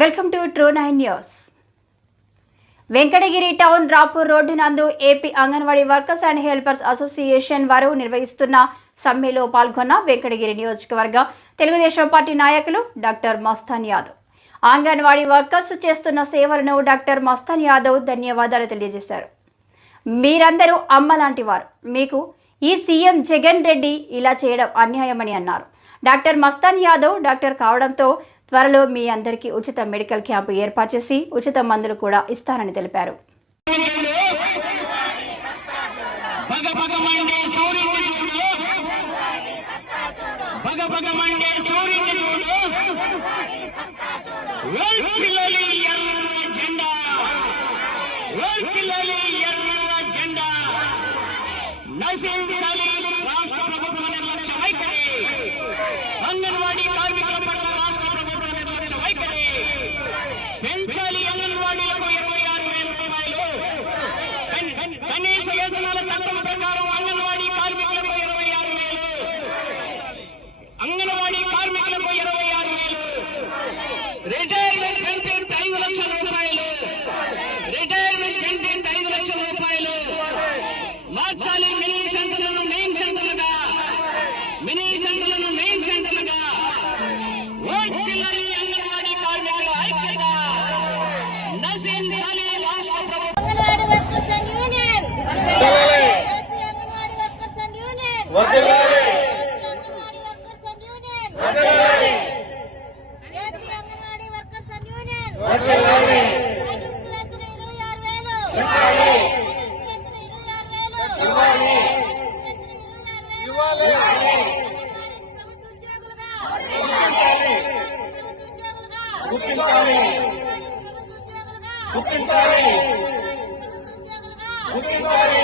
Welcome to true nine news Venkatagiri town Rapur road నందు AP anganwadi workers and helpers association వారు నిర్వహిస్తున్న సమ్మెలో పాల్గొన్న వెంకటగిరి నియోజకవర్గ తెలుగుదేశం పార్టీ నాయకులు డాక్టర్ మస్తాన్ యాదవ్. అంగన్వాడీ వర్కర్స్ చేస్తున్న సేవలను డాక్టర్ మస్తాన్ యాదవ్ ధన్యవాదాలు తెలియజేశారు. మీరందరూ అమ్మ లాంటి వారు. మీకు ఈ సీఎం జగన్ రెడ్డి ఇలా చేయడం అన్యాయమని అన్నారు. డాక్టర్ మస్తాన్ యాదవ్ డాక్టర్ కావడంతో త్వరలో మీ అందరికీ ఉచిత మెడికల్ క్యాంపు ఏర్పాటు చేసి ఉచిత మందులు కూడా ఇస్తారని తెలిపారు. నశించాలి రాష్ట్ర ప్రభుత్వ నిర్లక్ష్య అంగన్వాడీ కార్మికుల పట్ల రాష్ట్ర ప్రభుత్వ నిర్లక్ష్య వైఖరి పెంచాలి అంగన్వాడీలకు ఇరవై ఆరు వేల రూపాయలు కన్- కన్- కనీస వేతనాల చట్టం ప్రకారం అంగన్వాడీ కార్మికులకు ఇరవై ఆరు వేలు అంగన్వాడీ కార్మికులకు ఇరవై ఆరు వేలు. రిటైర్మెంట్ బెనిఫిట్ ఐదు లక్షల రూపాయలు. రిటైర్మెంట్ బెనిఫిట్ ఐదు లక్షల రూపాయలు. మార్చాలి మినీ సెంటర్లను మెయిన్ సెంటర్లుగా. మినీ సెంటర్లను మెయిన్ సెంటర్లుగా. అంగన్వాడీ కార్మికుల ఐక్యత. నశించాలి రాష్ట్ర ప్రభుత్వం. Anganwadi workers and union AP anganwadi workers and union AP anganwadi workers and union AP anganwadi workers and union కనీస వేతన ఇరవై ఆరు వేలు కనీస వేతన ఇరవై ఆరు వేలు కనీస వేతన ఇరవై ఆరు వేలు అంగన్వాడీని ప్రభుత్వ ఉద్యోగులుగా అంగన్వాడీని ప్రభుత్వ ఉద్యోగులుగా అంగన్వాడీని ప్రభుత్వ ఉద్యోగులుగా రద్దు చేయాలి రద్దు చేయాలి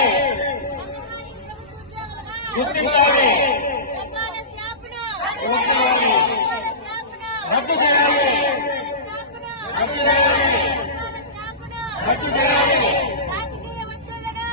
రద్దు చేయాలి రాజకీయ ఒత్తిళ్ళను రాజకీయ ఒత్తిళ్ళను